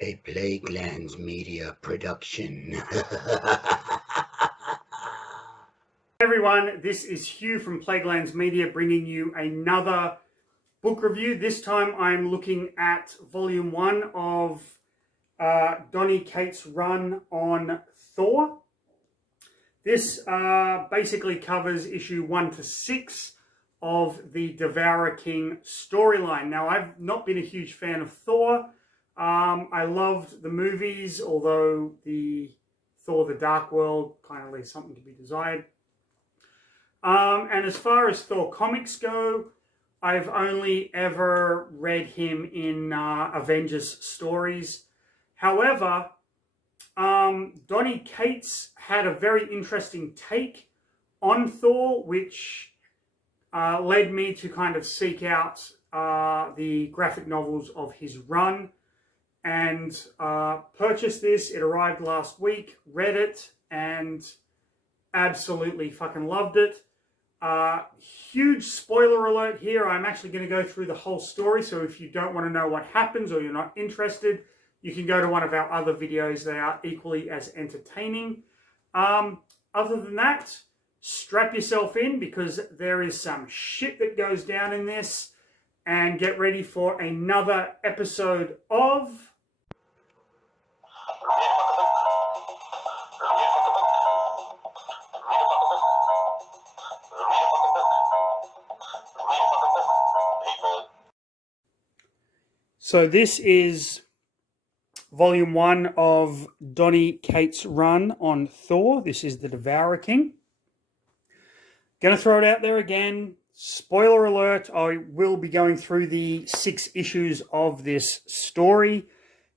A Plaguelands Media production. Everyone, this is Hugh from Plaguelands Media bringing you another book review. This time I'm looking at volume 1 of Donny Cates' run on Thor. This basically covers issue 1 to 6 of the Devourer King storyline. Now, I've not been a huge fan of Thor. I loved the movies, although the Thor the Dark World kind of leaves something to be desired. And as far as Thor comics go, I've only ever read him in Avengers stories. However, Donny Cates had a very interesting take on Thor, which led me to kind of seek out the graphic novels of his run and purchased this. It arrived last week, read it, and absolutely fucking loved it. Huge spoiler alert here. I'm actually going to go through the whole story, so if you don't want to know what happens or you're not interested, you can go to one of our other videos. They are equally as entertaining. Other than that, strap yourself in because there is some shit that goes down in this, and get ready for another episode of... So this is volume 1 of Donny Cates' run on Thor. This is the Devourer King. Gonna throw it out there again. Spoiler alert, I will be going through the 6 issues of this story.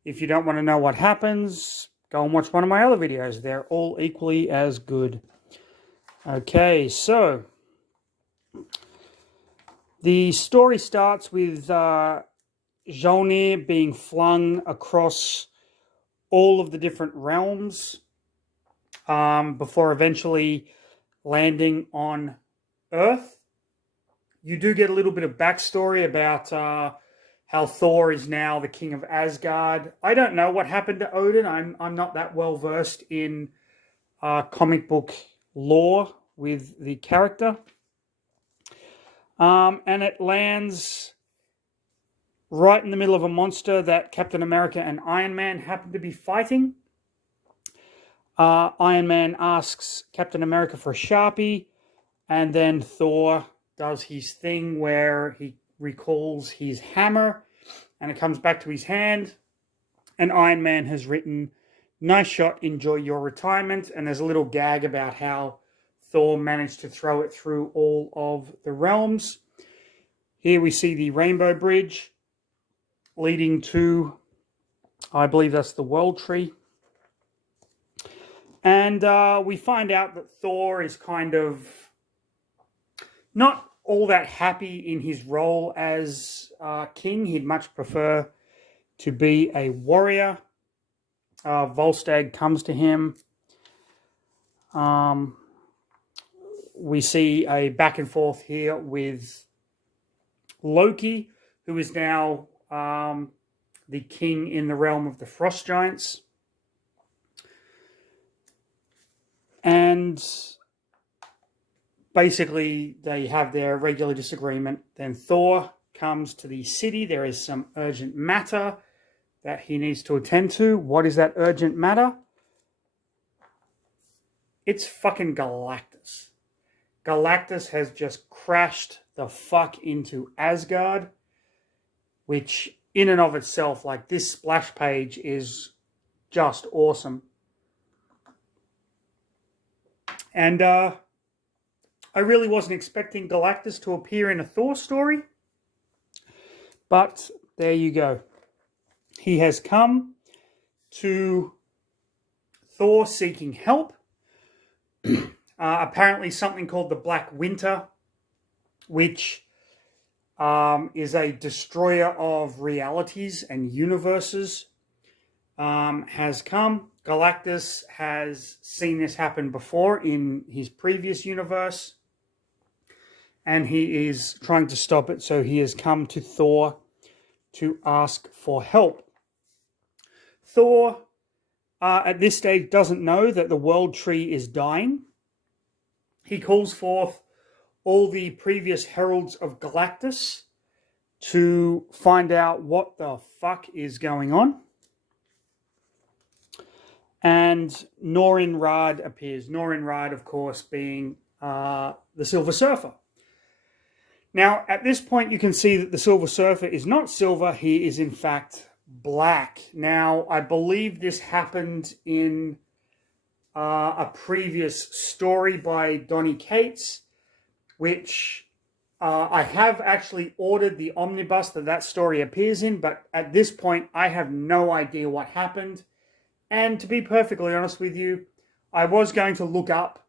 If you don't want to know what happens, go and watch one of my other videos. They're all equally as good. Okay, so the story starts with Mjolnir being flung across all of the different realms before eventually landing on Earth. You do get a little bit of backstory about how Thor is now the king of Asgard. I don't know what happened to Odin. I'm not that well versed in comic book lore with the character. And it lands right in the middle of a monster that Captain America and Iron Man happen to be fighting. Iron Man asks Captain America for a Sharpie, and then Thor does his thing where he recalls his hammer, and it comes back to his hand, and Iron Man has written, "Nice shot, enjoy your retirement," and there's a little gag about how Thor managed to throw it through all of the realms. Here we see the Rainbow Bridge leading to, I believe that's the World Tree. And we find out that Thor is kind of not all that happy in his role as king. He'd much prefer to be a warrior. Volstagg comes to him. We see a back and forth here with Loki, who is now the king in the realm of the Frost Giants. And basically, they have their regular disagreement. Then Thor comes to the city. There is some urgent matter that he needs to attend to. What is that urgent matter? It's fucking Galactus. Galactus has just crashed the fuck into Asgard, which in and of itself, like, this splash page is just awesome. And I really wasn't expecting Galactus to appear in a Thor story, but there you go. He has come to Thor seeking help. Apparently something called the Black Winter, which is a destroyer of realities and universes, has come. Galactus has seen this happen before in his previous universe, and he is trying to stop it, so he has come to Thor to ask for help. Thor, at this stage, doesn't know that the World Tree is dying. He calls forth all the previous heralds of Galactus to find out what the fuck is going on. And Norrin Radd appears. Norrin Radd, of course, being the Silver Surfer. Now, at this point, you can see that the Silver Surfer is not silver. He is, in fact, black. Now, I believe this happened in a previous story by Donny Cates, which I have actually ordered the omnibus that story appears in, but at this point, I have no idea what happened. And to be perfectly honest with you, I was going to look up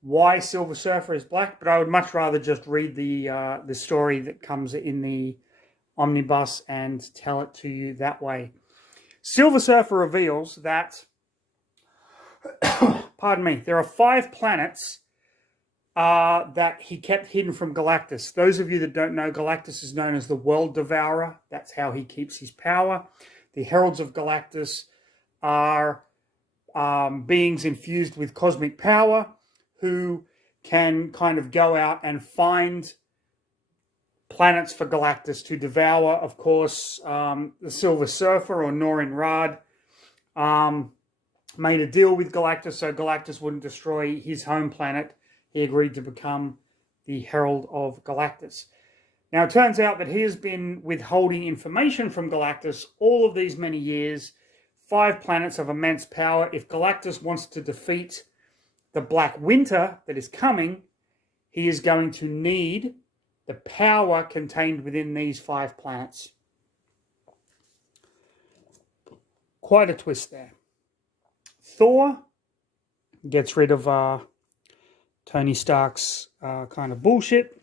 why Silver Surfer is black, but I would much rather just read the story that comes in the omnibus and tell it to you that way. Silver Surfer reveals that, pardon me, there are 5 planets that he kept hidden from Galactus. Those of you that don't know, Galactus is known as the World Devourer. That's how he keeps his power. The Heralds of Galactus are beings infused with cosmic power who can kind of go out and find planets for Galactus to devour. Of course, the Silver Surfer, or Norrin Radd, made a deal with Galactus so Galactus wouldn't destroy his home planet. He agreed to become the Herald of Galactus. Now, it turns out that he has been withholding information from Galactus all of these many years. 5 planets of immense power. If Galactus wants to defeat the Black Winter that is coming, he is going to need the power contained within these 5 planets. Quite a twist there. Thor gets rid of Tony Stark's kind of bullshit,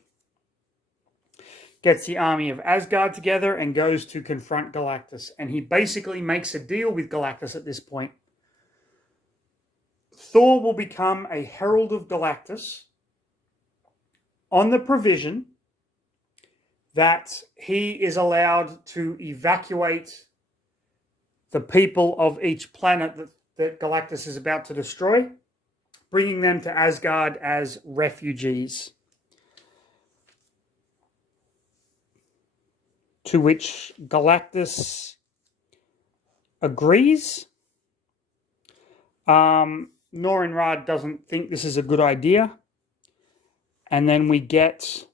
gets the army of Asgard together and goes to confront Galactus. And he basically makes a deal with Galactus at this point. Thor will become a Herald of Galactus on the provision that he is allowed to evacuate the people of each planet that Galactus is about to destroy, bringing them to Asgard as refugees. To which Galactus agrees. Norrin Radd doesn't think this is a good idea. And then we get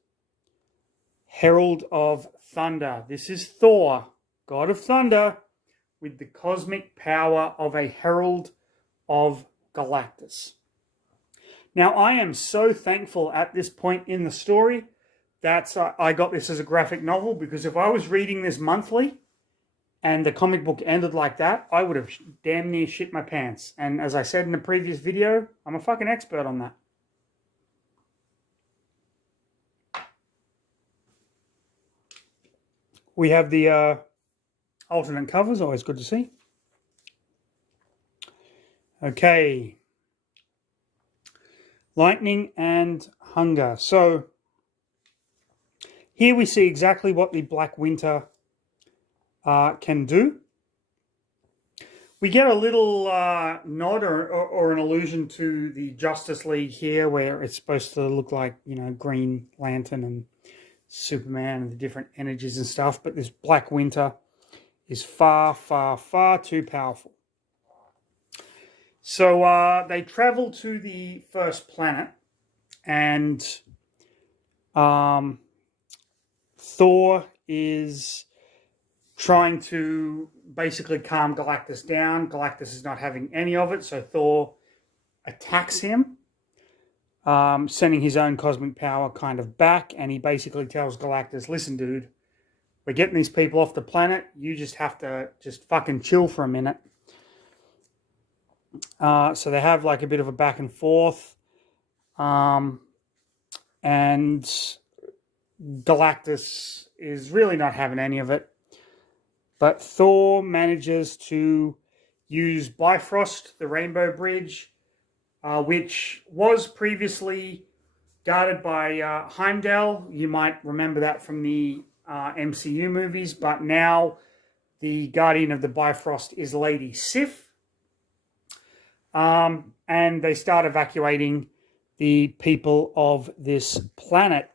Herald of Thunder. This is Thor, God of Thunder, with the cosmic power of a Herald of Galactus. Now, I am so thankful at this point in the story that I got this as a graphic novel, because if I was reading this monthly and the comic book ended like that, I would have damn near shit my pants. And as I said in the previous video, I'm a fucking expert on that. We have the alternate covers, always good to see. Okay. Lightning and Hunger. So here we see exactly what the Black Winter can do. We get a little nod or an allusion to the Justice League here, where it's supposed to look like, you know, Green Lantern and Superman and the different energies and stuff. But this Black Winter is far, far, far too powerful. So they travel to the first planet, and Thor is trying to basically calm Galactus down. Galactus is not having any of it, so Thor attacks him, sending his own cosmic power kind of back, and he basically tells Galactus, listen, dude, we're getting these people off the planet. You just have to just fucking chill for a minute. So they have like a bit of a back and forth. And Galactus is really not having any of it. But Thor manages to use Bifrost, the Rainbow Bridge, which was previously guarded by Heimdall. You might remember that from the MCU movies. But now the guardian of the Bifrost is Lady Sif. And they start evacuating the people of this planet.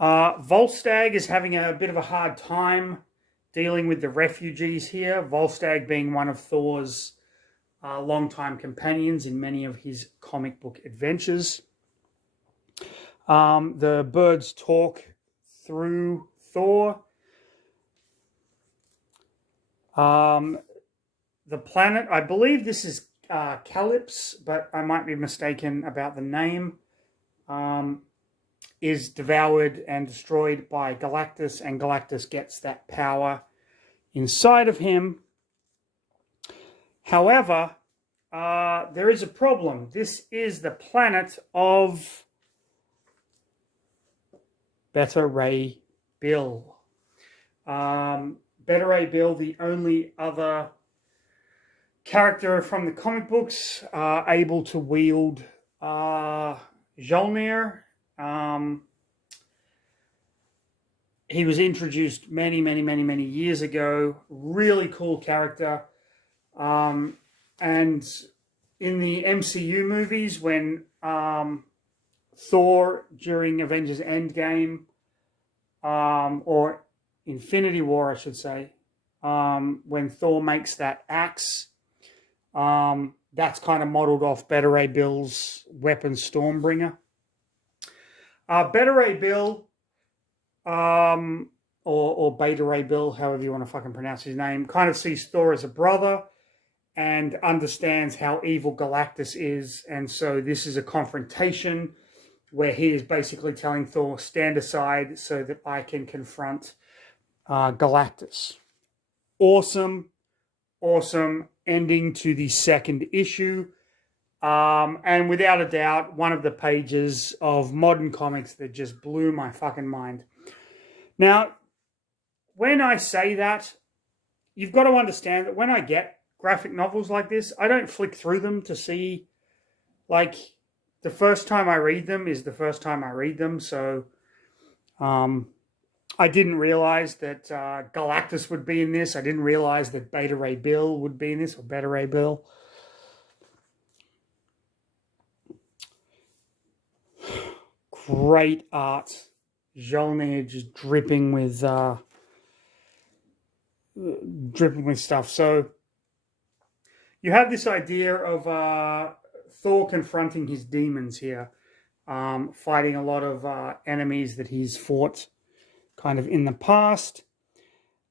Volstagg is having a bit of a hard time dealing with the refugees here. Volstagg being one of Thor's longtime companions in many of his comic book adventures. The birds talk through Thor. The planet, I believe this is Calypso, but I might be mistaken about the name, is devoured and destroyed by Galactus, and Galactus gets that power inside of him. However, there is a problem. This is the planet of Beta Ray Bill. Beta Ray Bill, the only other character from the comic books able to wield Mjolnir. He was introduced many years ago. Really cool character. And in the MCU movies, when Thor, during Avengers Endgame, or Infinity War, I should say, when Thor makes that axe, that's kind of modeled off Beta Ray Bill's weapon Stormbringer. Beta Ray Bill, or Beta Ray Bill, however you want to fucking pronounce his name, kind of sees Thor as a brother and understands how evil Galactus is. And so this is a confrontation where he is basically telling Thor, stand aside so that I can confront Galactus. Awesome ending to the second issue. And without a doubt, one of the pages of modern comics that just blew my fucking mind. Now, when I say that, you've got to understand that when I get graphic novels like this, I don't flick through them to see, like, the first time I read them is the first time I read them. So, I didn't realize that Galactus would be in this. I didn't realize that Beta Ray Bill would be in this, or Beta Ray Bill. Great art. Mjolnir just dripping with stuff. So you have this idea of Thor confronting his demons here, fighting a lot of enemies that he's fought kind of in the past.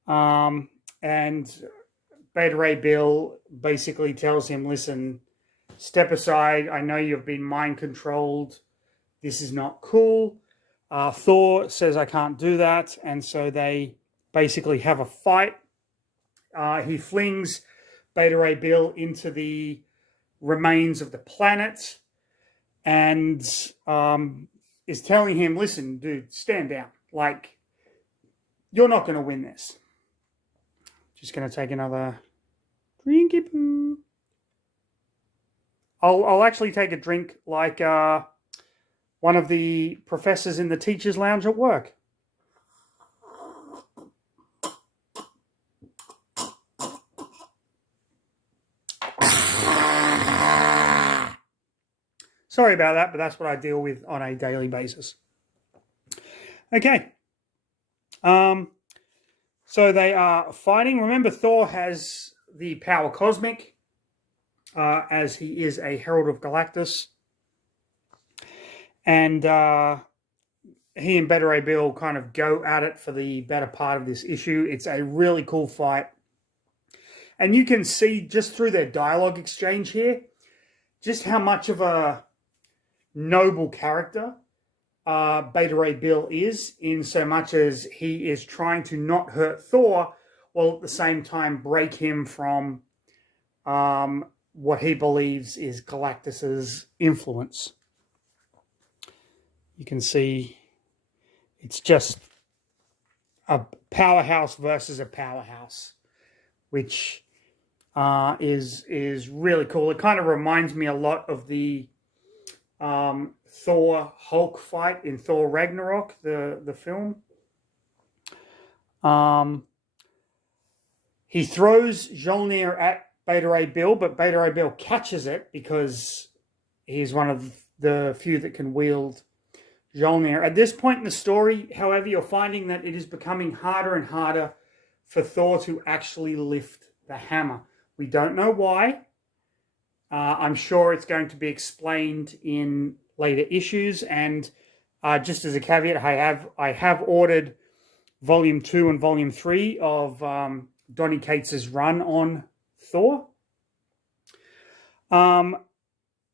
And Beta Ray Bill basically tells him, listen, step aside. I know you've been mind controlled. This is not cool. Thor says, I can't do that. And so they basically have a fight. He flings Beta Ray Bill into the remains of the planet and is telling him, listen, dude, stand down. Like, you're not going to win this. Just going to take another drinky poo. I'll actually take a drink like one of the professors in the teacher's lounge at work. Sorry about that, but that's what I deal with on a daily basis. Okay. So they are fighting. Remember, Thor has the power cosmic, as he is a Herald of Galactus. And he and Beta Ray Bill kind of go at it for the better part of this issue. It's a really cool fight. And you can see just through their dialogue exchange here, just how much of a noble character Beta Ray Bill is, in so much as he is trying to not hurt Thor, while at the same time break him from what he believes is Galactus's influence. You can see it's just a powerhouse versus a powerhouse, which is really cool. It kind of reminds me a lot of the Thor Hulk fight in Thor Ragnarok, the film. He throws Jolnir at Beta Ray Bill, but Beta Ray Bill catches it because he's one of the few that can wield Jolnir. At this point in the story, however, you're finding that it is becoming harder and harder for Thor to actually lift the hammer. We don't know why. I'm sure it's going to be explained in later issues. And just as a caveat, I have ordered Volume 2 and Volume 3 of Donny Cates' run on Thor.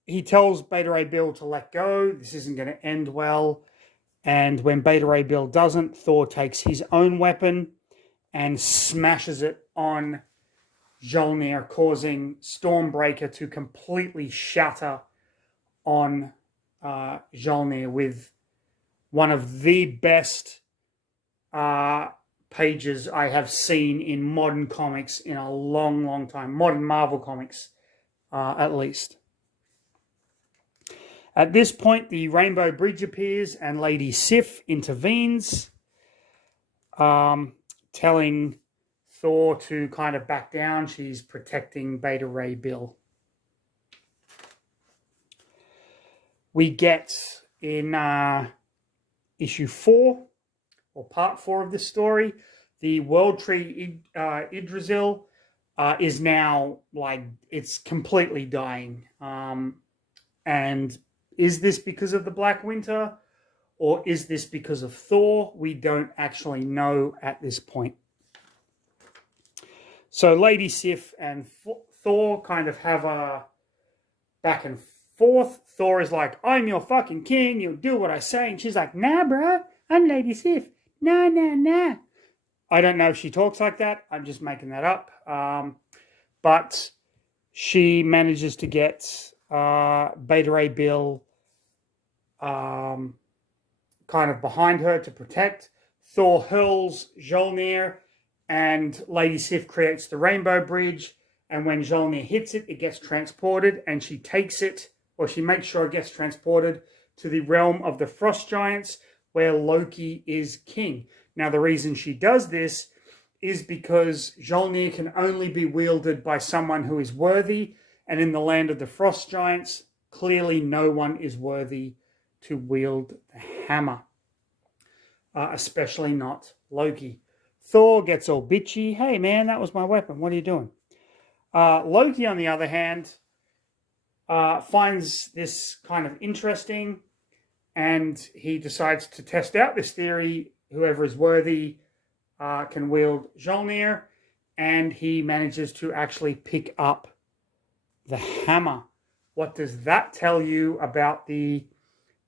He tells Beta Ray Bill to let go. This isn't going to end well. And when Beta Ray Bill doesn't, Thor takes his own weapon and smashes it on Jolnir, causing Stormbreaker to completely shatter on Jolnir with one of the best pages I have seen in modern comics in a long, long time. Modern Marvel comics, at least. At this point, the Rainbow Bridge appears and Lady Sif intervenes, telling Thor to kind of back down. She's protecting Beta Ray Bill. We get in issue 4, or part 4 of this story, the World Tree Yggdrasil is now, like, it's completely dying. And is this because of the Black Winter, or is this because of Thor? We don't actually know at this point. So Lady Sif and Thor kind of have a back and forth. Thor is like, I'm your fucking king, you'll do what I say. And she's like, nah, bro, I'm Lady Sif. Nah, nah, nah. I don't know if she talks like that. I'm just making that up. But she manages to get Beta Ray Bill kind of behind her to protect. Thor hurls Jolnir, and Lady Sif creates the Rainbow Bridge. And when Jolnir hits it, it gets transported, and she takes it, or she makes sure it gets transported to the realm of the Frost Giants, where Loki is king. Now, the reason she does this is because Jolnir can only be wielded by someone who is worthy, and in the land of the Frost Giants, clearly no one is worthy to wield the hammer, especially not Loki. Thor gets all bitchy. Hey, man, that was my weapon. What are you doing? Loki, on the other hand, finds this kind of interesting, and he decides to test out this theory. Whoever is worthy can wield Jolnir, and he manages to actually pick up the hammer. What does that tell you about the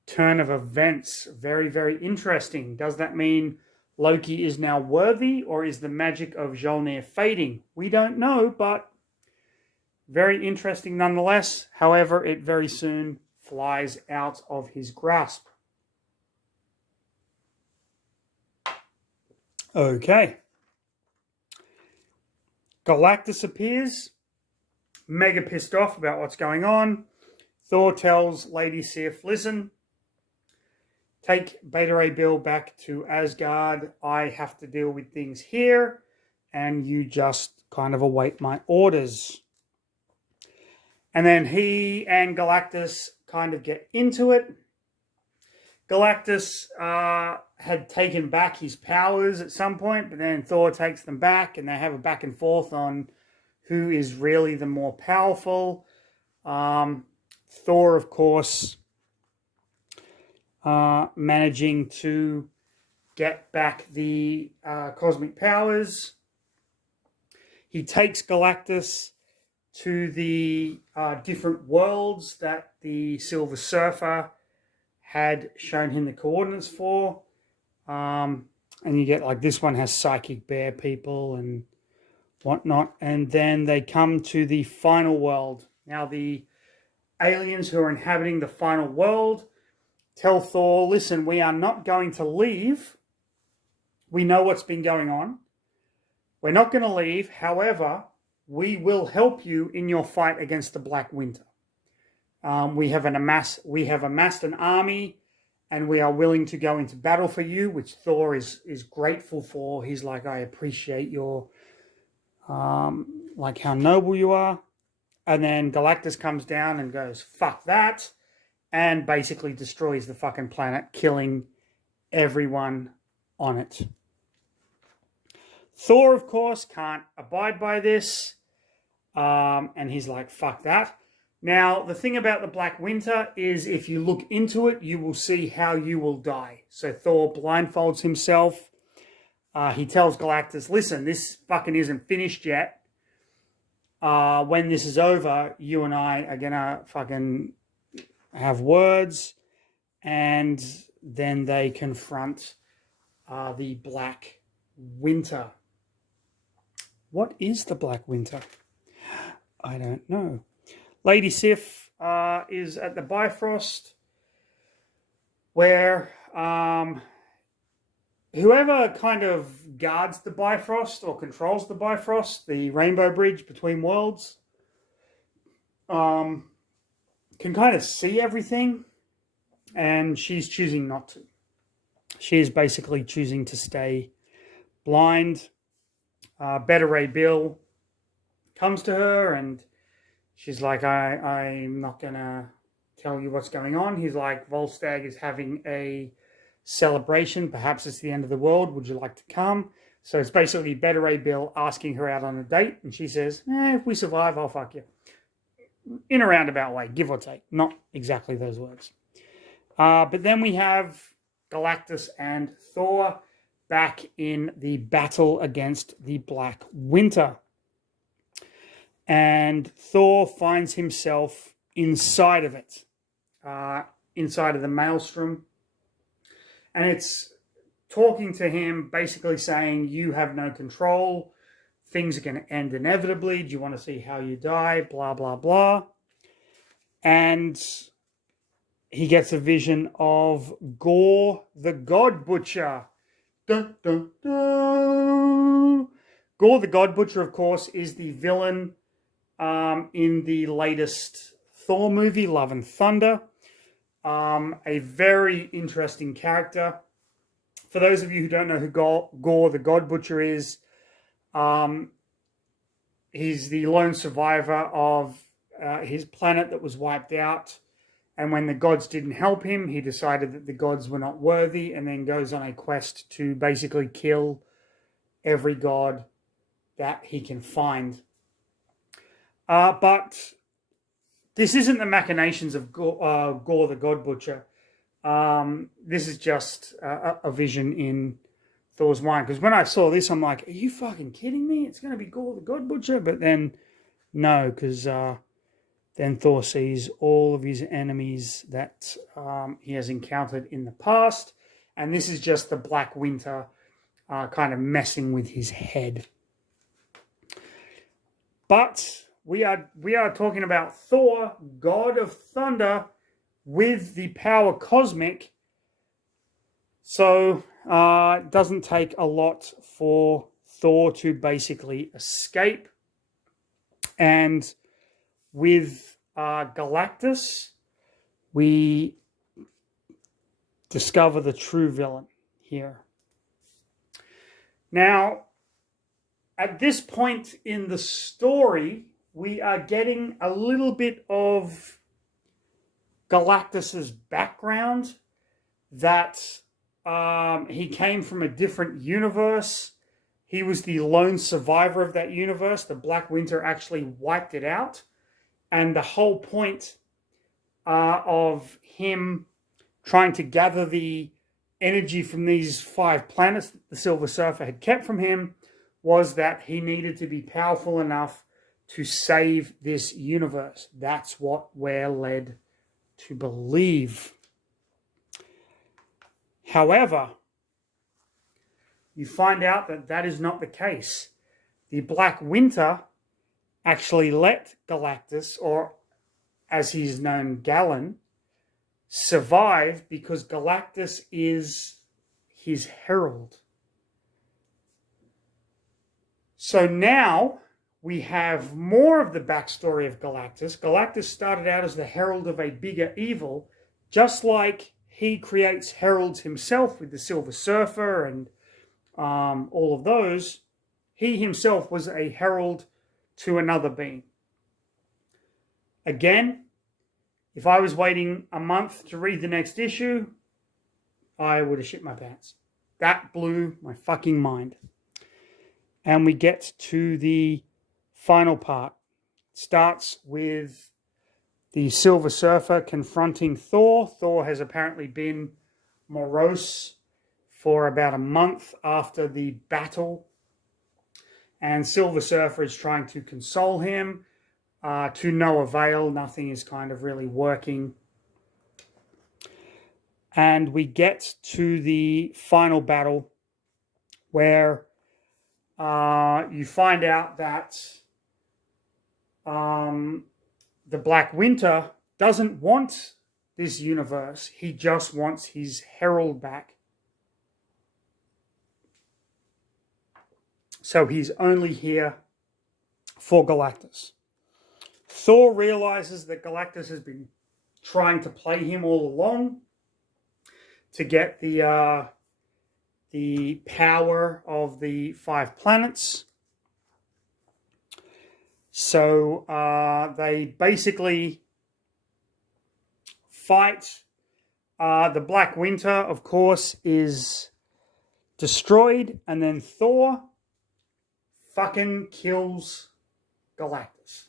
turn of events? Very, very interesting. Does that mean Loki is now worthy, or is the magic of Jolnir fading? We don't know, but very interesting nonetheless. However, it very soon flies out of his grasp. Okay. Galactus appears, mega pissed off about what's going on. Thor tells Lady Sif, listen, take Beta Ray Bill back to Asgard. I have to deal with things here, and you just kind of await my orders. And then he and Galactus kind of get into it. Galactus had taken back his powers at some point, but then Thor takes them back, and they have a back and forth on who is really the more powerful. Thor, of course, managing to get back the cosmic powers. He takes Galactus to the different worlds that the Silver Surfer had shown him the coordinates for. And you get, like, this one has psychic bear people and whatnot. And then they come to the final world. Now, the aliens who are inhabiting the final world tell Thor, listen, we are not going to leave. We know what's been going on. We're not going to leave. However, we will help you in your fight against the Black Winter. We have amassed an army, and we are willing to go into battle for you, which Thor is grateful for. He's like, I appreciate your, like how noble you are. And then Galactus comes down and goes, fuck that, and basically destroys the fucking planet, killing everyone on it. Thor, of course, can't abide by this, and he's like, fuck that. Now, the thing about the Black Winter is if you look into it, you will see how you will die. So Thor blindfolds himself. He tells Galactus, listen, this fucking isn't finished yet. When this is over, you and I are going to fucking have words. And then they confront the Black Winter. What is the Black Winter? I don't know. Lady Sif is at the Bifrost, where whoever kind of guards the Bifrost or controls the Bifrost, the Rainbow Bridge between worlds, can kind of see everything, and she's choosing not to. She is basically choosing to stay blind. Beta Ray Bill comes to her and she's like, I'm not going to tell you what's going on. He's like, Volstagg is having a celebration. Perhaps it's the end of the world. Would you like to come? So it's basically Beta Ray Bill asking her out on a date. And she says, if we survive, I'll fuck you. In a roundabout way, give or take. Not exactly those words. But then we have Galactus and Thor back in the battle against the Black Winter. And Thor finds himself inside of it, inside of the maelstrom. And it's talking to him, basically saying, you have no control. Things are going to end inevitably. Do you want to see how you die? Blah, blah, blah. And he gets a vision of Gorr the God Butcher. Dun, dun, dun. Gorr the God Butcher, of course, is the villain in the latest Thor movie, Love and Thunder. A very interesting character. For those of you who don't know who Gorr the God Butcher is, he's the lone survivor of his planet that was wiped out. And when the gods didn't help him, he decided that the gods were not worthy and then goes on a quest to basically kill every god that he can find. But this isn't the machinations of Gorr the God Butcher. This is just a vision in Thor's mind. Because when I saw this, I'm like, are you fucking kidding me? It's going to be Gorr the God Butcher? But then, no, because then Thor sees all of his enemies that he has encountered in the past. And this is just the Black Winter kind of messing with his head. But we are talking about Thor, God of Thunder, with the power cosmic. So it doesn't take a lot for Thor to basically escape. And with Galactus, we discover the true villain here. Now, at this point in the story, we are getting a little bit of Galactus's background, that he came from a different universe. He was the lone survivor of that universe. The Black Winter actually wiped it out. And the whole point of him trying to gather the energy from these 5 planets that the Silver Surfer had kept from him was that he needed to be powerful enough to save this universe. That's what we're led to believe. However, you find out that that is not the case. The Black Winter actually let Galactus, or as he's known, Galen, survive because Galactus is his herald. So now we have more of the backstory of Galactus. Galactus started out as the herald of a bigger evil, just like he creates heralds himself with the Silver Surfer and all of those. He himself was a herald to another being. Again, if I was waiting a month to read the next issue, I would have shit my pants. That blew my fucking mind. And we get to the final part. It starts with the Silver Surfer confronting Thor. Thor has apparently been morose for about a month after the battle. And Silver Surfer is trying to console him to no avail. Nothing is kind of really working. And we get to the final battle where you find out that the Black Winter doesn't want this universe. He just wants his herald back. So he's only here for Galactus. Thor realizes that Galactus has been trying to play him all along to get the power of the 5 planets. So they basically fight. The Black Winter, of course, is destroyed, and then Thor fucking kills Galactus.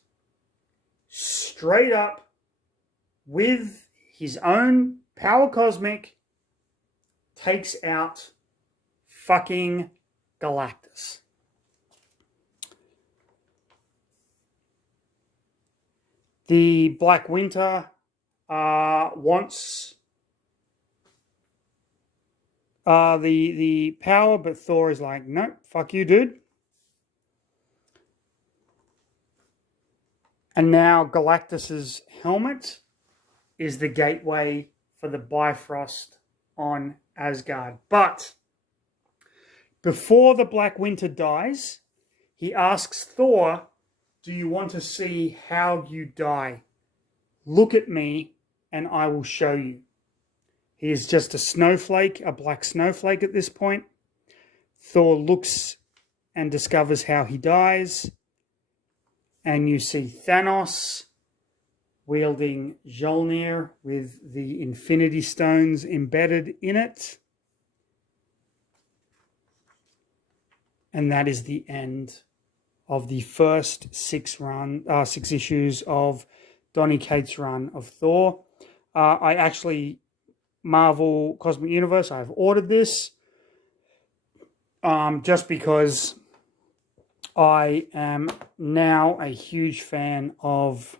Straight up, with his own power cosmic, takes out fucking Galactus. The Black Winter wants the power, but Thor is like, nope, fuck you, dude. And now Galactus's helmet is the gateway for the Bifrost on Asgard. But before the Black Winter dies, he asks Thor, do you want to see how you die? Look at me and I will show you. He is just a snowflake, a black snowflake at this point. Thor looks and discovers how he dies. And you see Thanos wielding Mjolnir with the Infinity Stones embedded in it. And that is the end of the first 6 issues of Donny Cates' run of Thor. I actually, Marvel Cosmic Universe, I've ordered this just because I am now a huge fan of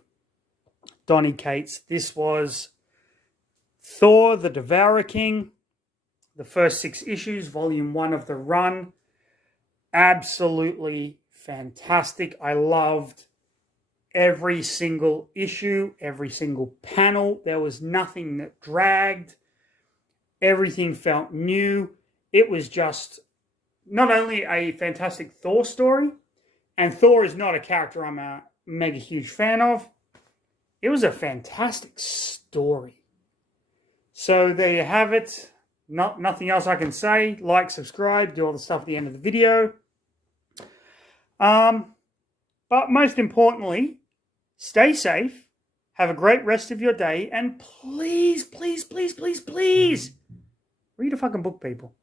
Donny Cates. This was Thor, the Devourer King, the first 6 issues, volume 1 of the run. Absolutely fantastic. I loved every single issue, every single panel. There was nothing that dragged. Everything felt new. It was just not only a fantastic Thor story, and Thor is not a character I'm a mega huge fan of. It was a fantastic story. So there you have it. Nothing else I can say. Like, subscribe, do all the stuff at the end of the video. But most importantly, stay safe. Have a great rest of your day. And please, please, please, please, please, read a fucking book, people.